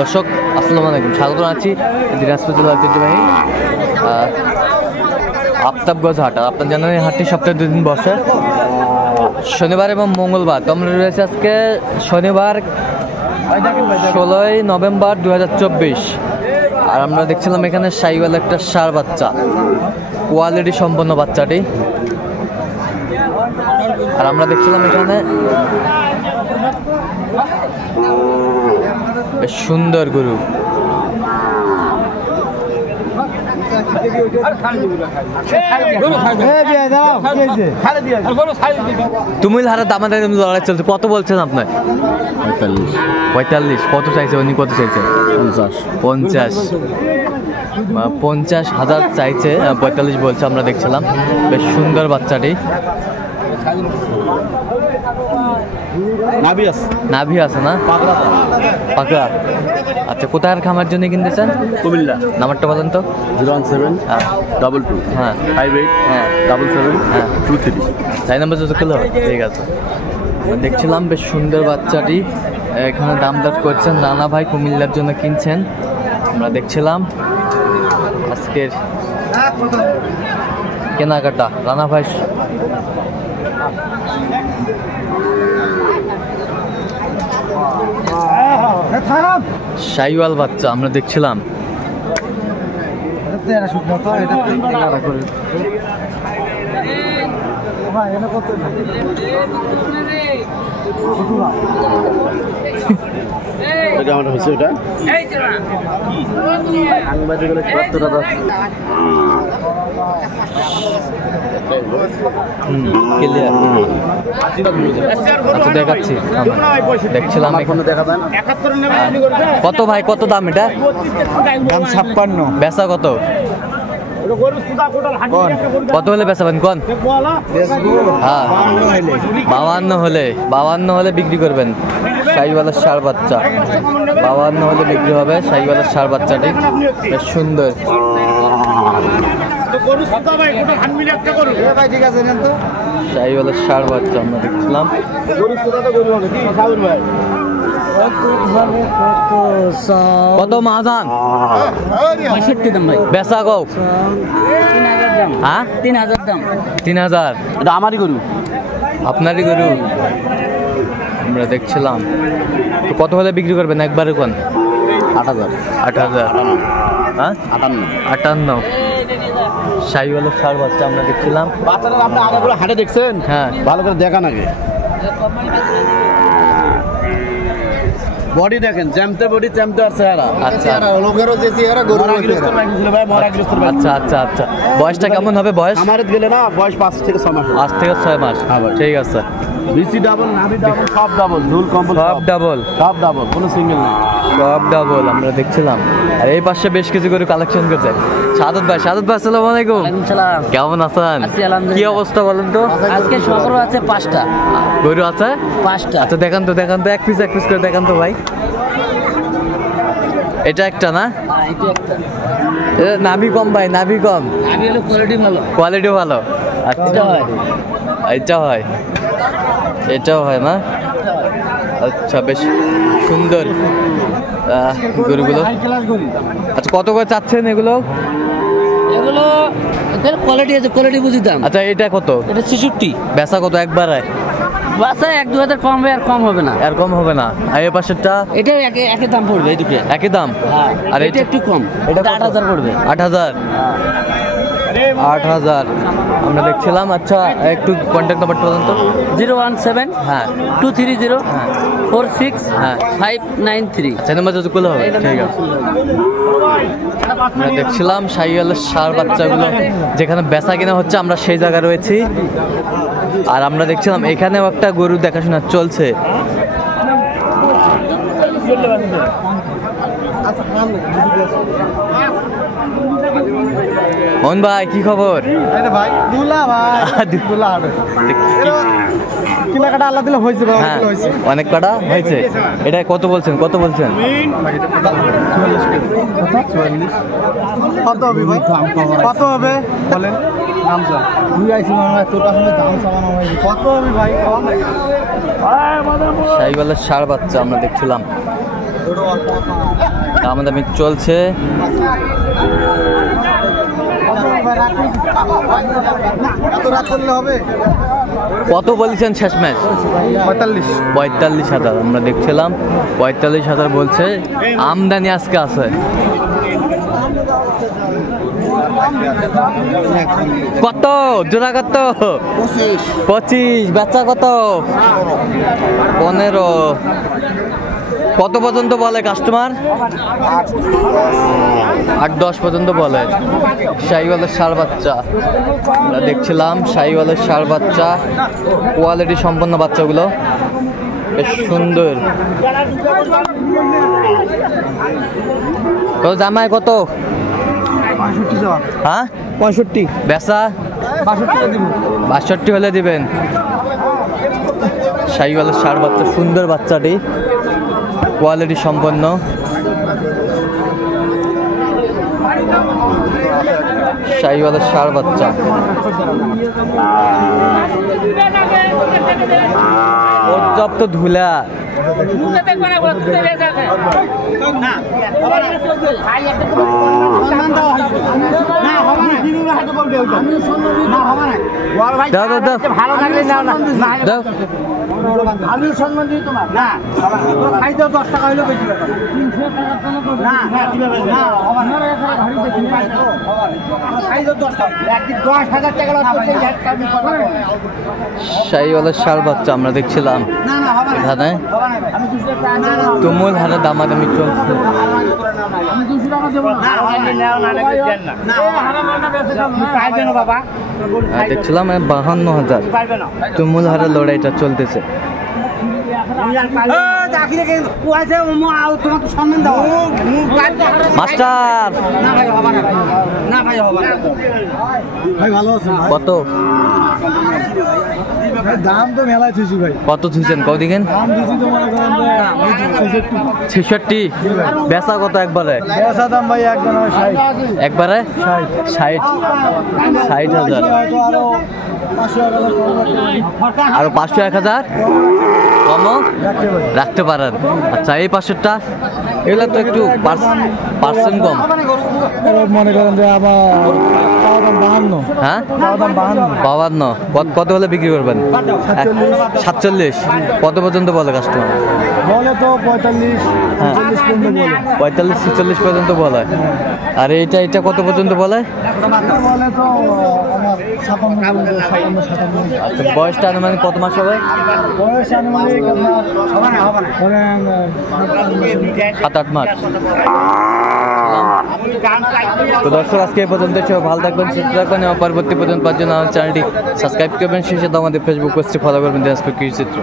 দর্শক আসসালামু আলাইকুম, স্বাগত জানাচ্ছি দিনাজপুর জেলার ঐতিহ্যবাহী আফতাবগঞ্জ হাট। আর আপনার জানেন এই হাটটি সপ্তাহে 2 দিন বসে, শনিবার এবং মঙ্গলবার। তো আমরা রয়েছে আজকে শনিবার 16ই নভেম্বর 2024। আর আমরা দেখছিলাম এখানে শাহিওয়াল একটা ষাঁড় বাচ্চা, কোয়ালিটি সম্পন্ন বাচ্চাটি। আর আমরা দেখছিলাম এখানে বেশ সুন্দর গরু। তুমিল হারে দামাদারি লড়াই চলছে, কত বলছেন আপনার? 45। কত চাইছে উনি? কত চাইছে? 50,000 চাইছে, 45 বলছে। আমরা দেখছিলাম বেশ সুন্দর বাচ্চাটি। নাভি আছে না? পাকড়া। আচ্ছা, কোথায় খামার জন্য কিনতে চান? কুমিল্লা। নাম্বারটা বলেন তো। 01722 হ্যাঁ 58 হ্যাঁ 77 হ্যাঁ 23। 4 নম্বর যোগাযোগ করলে হবে। ঠিক আছে। দেখছিলাম বেশ সুন্দর বাচ্চাটি। এখানে দাম দর করছেন রানা ভাই, কুমিল্লার জন্য কিনছেন। আমরা দেখছিলাম আজকের কেনাকাটা রানা ভাই। শাহিওয়াল বাচ্চা আমরা দেখছিলাম। দেখাচ্ছি, দেখছিলাম। কত ভাই, কত দাম? এটা দাম 56। বেচা কত? কত হলে বেচাবেন কোন? হ্যাঁ 52 হলে বিক্রি করবেন। শাহিওয়ালের ষাঁড় বাচ্চা 52 হলে বিক্রি হবে। শাহিওয়ালের ষাঁড় বাচ্চাটি বেশ সুন্দর। শাহিওয়ালের ষাঁড় বাচ্চা আমরা দেখছিলাম। কত মাহাজান? 65 দাম ভাই। বেচা কও? 3000 দাম। হ্যাঁ 3000 দাম। 3000। এটা আমারই গরু। আপনারই গরু আমরা দেখছিলাম। তো কত হলে বিক্রি করবেন একবারে কোন? 8000। 8000 হ্যাঁ 58। শাহিওয়ালের ষাঁড় বাচ্চা আমরা দেখছিলাম। বাচ্চারা আপনি আগাগুলো হাটে দেখছেন? হ্যাঁ ভালো করে দেখান আগে। বডি দেখেন, জ্যামতে বডি, জ্যামতে আর চেহারা। আচ্ছা লোকেরও যে চেহারা গরু গৃহস্থর ভাই ভাই মরা গৃহস্থর ভাই। আচ্ছা আচ্ছা আচ্ছা। বয়সটা কেমন হবে? বয়স আমারে গেলে না, বয়স 5 থেকে 6 মাস। 5 থেকে 6 মাস। ঠিক আছে। বিসি ডাবল, নাভি ডাবল, সব ডাবল, ঝুল কম্বল সব ডাবল, কোনো সিঙ্গেল না, সব ডাবল আমরা দেখছিলাম। আর এই পাশে বেশ কিছু গরু কালেকশন করছে সাদত ভাই। সাদত ভাই আসসালামু আলাইকুম। ওয়ালাইকুম সালাম। কেমন আছেন? কি অবস্থা বলেন তো? আজকে সকালে আছে 5টা গরু আছে। 5টা। আচ্ছা দেখান তো এক পিস করে দেখান তো ভাই। এটা একটা না? এটা একটা। নাভি কম ভাই, নাভি কম। আমি হলো কোয়ালিটি ভালো। আচ্ছা এটা হয়, এটাও হয় না? আচ্ছা বেশ সুন্দর গরুগুলো। আচ্ছা কত করে চাচ্ছেন এগুলো? এগুলো এদের কোয়ালিটি আছে, কোয়ালিটি বুঝি দাম। আচ্ছা এটা কত? এটা 66। বেচা কত একবারে? বাসা 1-2 কম হবে, আর কম হবে না। আর কম হবে না। আর এই পাশেরটা? এটাও একই দাম পড়বে। এই দুটো একই দাম। আর এটা একটু কম, এটা 8000 পড়বে। 8000। আমরা দেখছিলাম। আচ্ছা একটু কন্ট্যাক্ট নাম্বারটা বলুন তো। 017 হ্যাঁ 230 হ্যাঁ 46 হ্যাঁ 593। আচ্ছা নাম্বার যোগাযোগ করলে হবে। ঠিক আছে। আমরা দেখছিলাম শাহিওয়ালের ষাঁড় বাচ্চাগুলো যেখানে বেচা কিনা হচ্ছে, আমরা সেই জায়গায় রয়েছি। আর আমরা দেখছিলাম এখানেও একটা গরু দেখাশোনা চলছে। মোহন ভাই কি খবর? কেনাকাটা আল্লাহ দিলে হয়েছে। হ্যাঁ অনেক কাটা হয়েছে। এটা কত বলছেন? কত হবে ভাই? কত হবে বলেন? শাহিওয়ালের ষাঁড় বাচ্চা আমরা দেখছিলাম। দামাদামি চলছে। কত বলছেন শেষ ম্যাচ? 45,000 আমরা দেখছিলাম, 45,000 বলছে। আমদানি আজকে আছে কত? জোড়া কত? 25। বেচা কত? 15। কত পর্যন্ত বলে কাস্টমার? 8-10 পর্যন্ত বলে। শাহিওয়ালের ষাঁড় বাচ্চা আমরা দেখছিলাম, শাহিওয়ালের ষাঁড় বাচ্চা, কোয়ালিটি সম্পন্ন বাচ্চাগুলো বেশ সুন্দর। তো জামাই কত? 65 হ্যাঁ 65 বেচা 62 হলে দিবেন। শাহিওয়ালের ষাঁড় বাচ্চা, সুন্দর বাচ্চাটি, কোয়ালিটি সম্পন্ন। শাহিওয়ালের ষাঁড় বাচ্চা। পর্যাপ্ত ধুলা। দাও দাও দাও ভালো লাগলে নাও না দাও। আমি সম্মান দিই তোমার না খাই দাও 10 টাকা হইলো বেশি ব্যাপার 300 টাকা না হবে না ঘড়ি দেখি খাই দাও 10 টাকা 10,000 টাকা লাগবে আমি কথা বল। শাহিওয়ালের ষাঁড় বাচ্চা আমরা দেখছিলাম না না হবে না এখানে হবে না আমি 200 টাকা না না তুমুল হারে দামাদামি চলছে। আমি 200 টাকা দেব না হয় নাও না না দেন না না হারাম না বেশি দাম না পাইবে না বাবা দেখছিলাম 52,000 পাইবে না তুমুল হারে লড়াইটা চলতেছে। মাস্টার কত? দাম তো মেলায় থুইছি ভাই। কত থুইছেন কও দিকেন? দাম দিছি তো মনে করেন যে 66। বেচা কত একবারে? বেচা দাম ভাই একদম 60 একবারে 60। 60,000 হয়তো আরো 500 আরো 500-1000 কমও রাখতে পারেন। আচ্ছা এই পাশেরটা এগুলো তো একটু পার্সেন্ট কম। মনে করেন যে আবার দাম 52। হ্যাঁ দাম 52। কত হলে বিক্রি করবেন? 47। কত পর্যন্ত বলে কাস্টমার? বলে তো 45 46 পর্যন্ত বলে। 45-46 পর্যন্ত বলে। আর এটা কত পর্যন্ত বলে? বলে তো আমার 56 আচ্ছা বয়সটা আনুমানিক কত মাস হবে? বয়স আনুমানিক ধরেন 7-8 মাস। তো দর্শক আজকে এই পর্যন্ত, সবাই ভালো থাকবেন, সুস্থ থাকবেন এবং পরবর্তী পর্যন্ত পাওয়ার জন্য আমার চ্যানেলটি সাবস্ক্রাইব করবেন। সেই সাথে আমাদের ফেসবুক পেজটি ফলো করবেন দিনাজপুর কৃষি চিত্র।